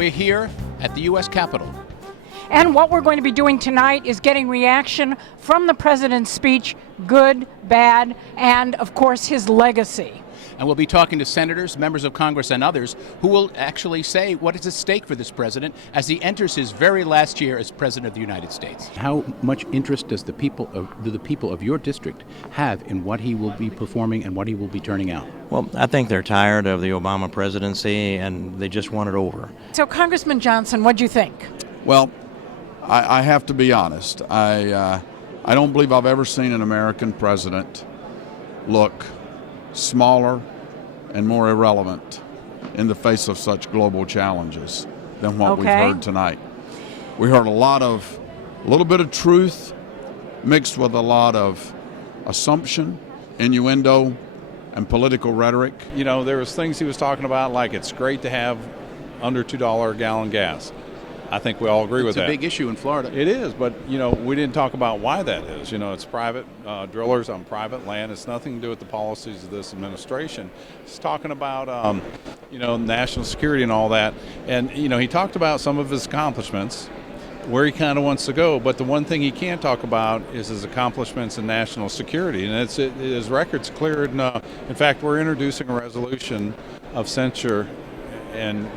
we're here at the U.S. Capitol. And what we're going to be doing tonight is getting reaction from the president's speech, good, bad, and, of course, his legacy. And we'll be talking to senators, members of Congress, and others who will actually say what is at stake for this president as he enters his very last year as president of the United States. How much interest do the people of your district have in what he will be performing and what he will be turning out? Well, I think they're tired of the Obama presidency and they just want it over. So, Congressman Johnson, what do you think? Well, I have to be honest. I don't believe I've ever seen an American president look smaller and more irrelevant in the face of such global challenges than what we've heard tonight. We heard a little bit of truth mixed with a lot of assumption, innuendo, and political rhetoric. You know, there was things he was talking about like it's great to have under $2 a gallon gas. I think we all agree with that. It's a big issue in Florida. It is, but, you know, we didn't talk about why that is. You know, it's private drillers on private land. It's nothing to do with the policies of this administration. It's talking about, you know, national security and all that. And, you know, he talked about some of his accomplishments, where he kind of wants to go. But the one thing he can't talk about is his accomplishments in national security. And his record's cleared. In fact, we're introducing a resolution of censure and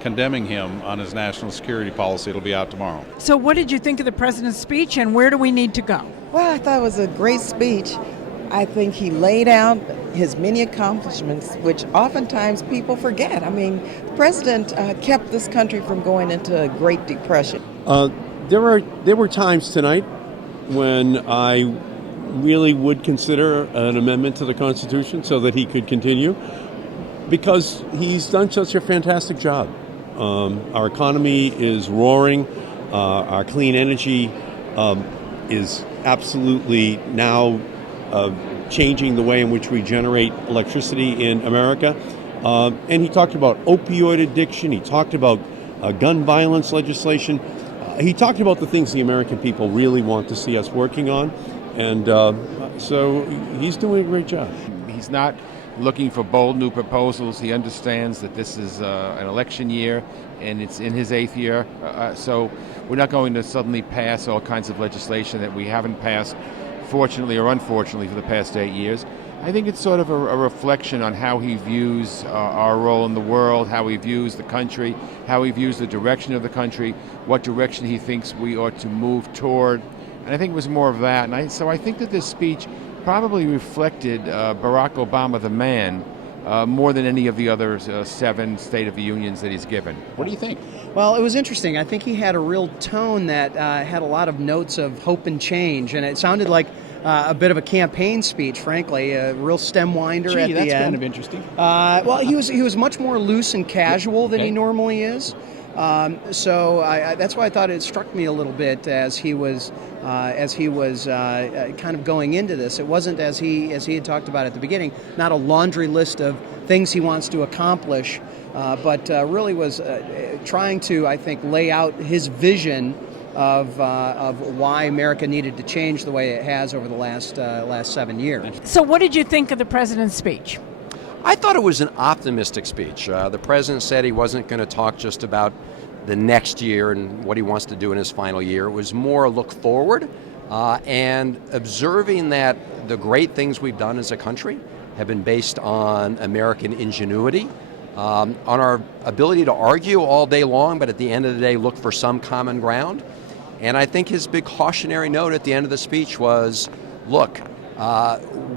condemning him on his national security policy. It'll be out tomorrow. So what did you think of the president's speech, and where do we need to go? Well, I thought it was a great speech. I think he laid out his many accomplishments, which oftentimes people forget. I mean, the president kept this country from going into a Great Depression. There were times tonight when I really would consider an amendment to the Constitution so that he could continue, because he's done such a fantastic job. Our economy is roaring. Our clean energy is absolutely now changing the way in which we generate electricity in America. And he talked about opioid addiction. He talked about gun violence legislation. He talked about the things the American people really want to see us working on. And so he's doing a great job. He's not looking for bold new proposals. He understands that this is an election year and it's in his 8th year. So we're not going to suddenly pass all kinds of legislation that we haven't passed, fortunately or unfortunately, for the past 8 years. I think it's sort of a reflection on how he views our role in the world, how he views the country, how he views the direction of the country, what direction he thinks we ought to move toward. And I think it was more of that. And so I think that this speech probably reflected Barack Obama, the man, more than any of the other 7 State of the Unions that he's given. What do you think? Well, it was interesting. I think he had a real tone that had a lot of notes of hope and change, and it sounded like a bit of a campaign speech, frankly, a real stem winder at the end. That's kind of interesting. Well, he was much more loose and casual than he normally is. So that's why I thought it struck me a little bit as he was kind of going into this. It wasn't as he had talked about at the beginning, not a laundry list of things he wants to accomplish, but really was trying to, I think, lay out his vision of why America needed to change the way it has over the last 7 years. So what did you think of the president's speech? I thought it was an optimistic speech. The president said he wasn't going to talk just about the next year and what he wants to do in his final year. It was more a look forward and observing that the great things we've done as a country have been based on American ingenuity, on our ability to argue all day long, but at the end of the day look for some common ground. And I think his big cautionary note at the end of the speech was, look,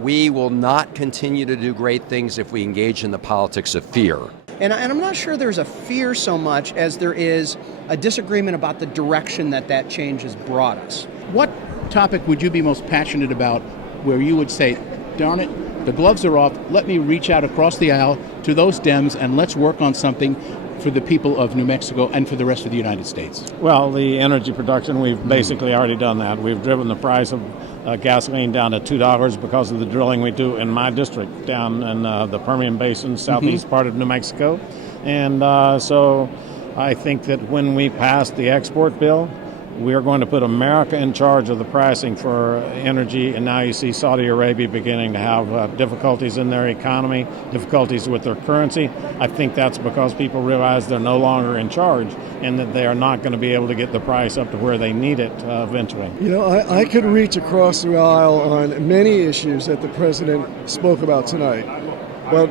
we will not continue to do great things if we engage in the politics of fear. And I'm not sure there's a fear so much as there is a disagreement about the direction that change has brought us. What topic would you be most passionate about where you would say, darn it, the gloves are off, let me reach out across the aisle to those Dems and let's work on something for the people of New Mexico and for the rest of the United States? Well, the energy production, we've basically already done that. We've driven the price of gasoline down to $2 because of the drilling we do in my district down in the Permian Basin, southeast part of New Mexico. And so I think that when we pass the export bill, we are going to put America in charge of the pricing for energy, and now you see Saudi Arabia beginning to have difficulties in their economy, difficulties with their currency. I think that's because people realize they're no longer in charge and that they are not going to be able to get the price up to where they need it eventually. You know, I could reach across the aisle on many issues that the president spoke about tonight. But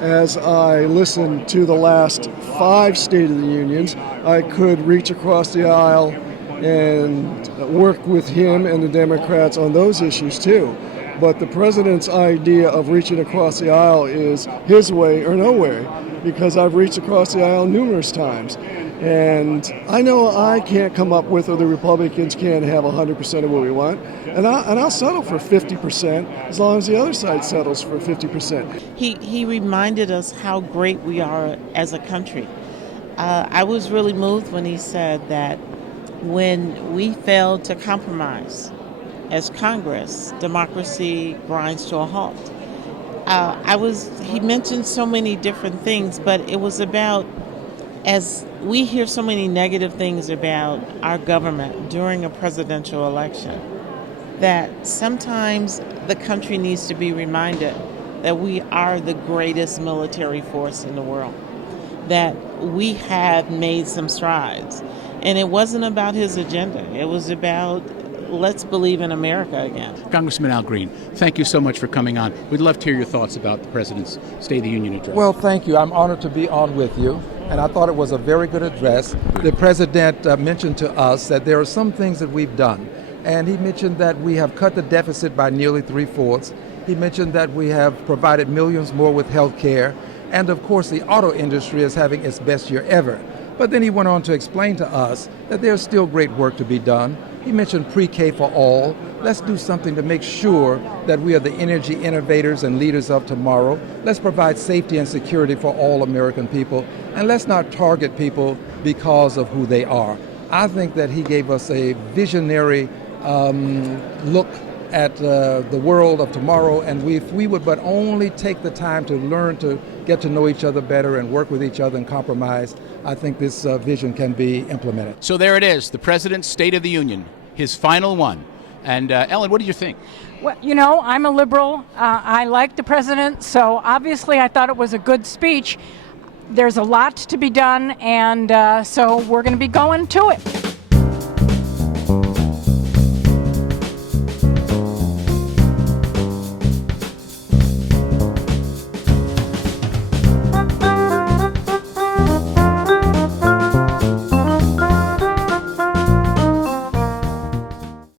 as I listened to the last 5 State of the Unions, I could reach across the aisle and work with him and the Democrats on those issues too. But the president's idea of reaching across the aisle is his way or no way, because I've reached across the aisle numerous times. And I know I can't come up with, or the Republicans can't have 100% of what we want. And I'll settle for 50% as long as the other side settles for 50%. He reminded us how great we are as a country. I was really moved when he said that when we failed to compromise as Congress, democracy grinds to a halt. He mentioned so many different things, but it was about, as we hear so many negative things about our government during a presidential election, that sometimes the country needs to be reminded that we are the greatest military force in the world, that we have made some strides. And it wasn't about his agenda. It was about, let's believe in America again. Congressman Al Green, thank you so much for coming on. We'd love to hear your thoughts about the President's State of the Union address. Well, thank you. I'm honored to be on with you, and I thought it was a very good address. The President mentioned to us that there are some things that we've done, and he mentioned that we have cut the deficit by nearly 3/4. He mentioned that we have provided millions more with health care, and of course the auto industry is having its best year ever. But then he went on to explain to us that there's still great work to be done. He mentioned pre-K for all. Let's do something to make sure that we are the energy innovators and leaders of tomorrow. Let's provide safety and security for all American people. And let's not target people because of who they are. I think that he gave us a visionary look at the world of tomorrow. And if we would but only take the time to learn to get to know each other better and work with each other and compromise, I think this vision can be implemented. So there it is, the President's State of the Union, his final one. And Ellen, what did you think? Well, you know, I'm a liberal. I like the president, so obviously I thought it was a good speech. There's a lot to be done, and so we're going to be going to it.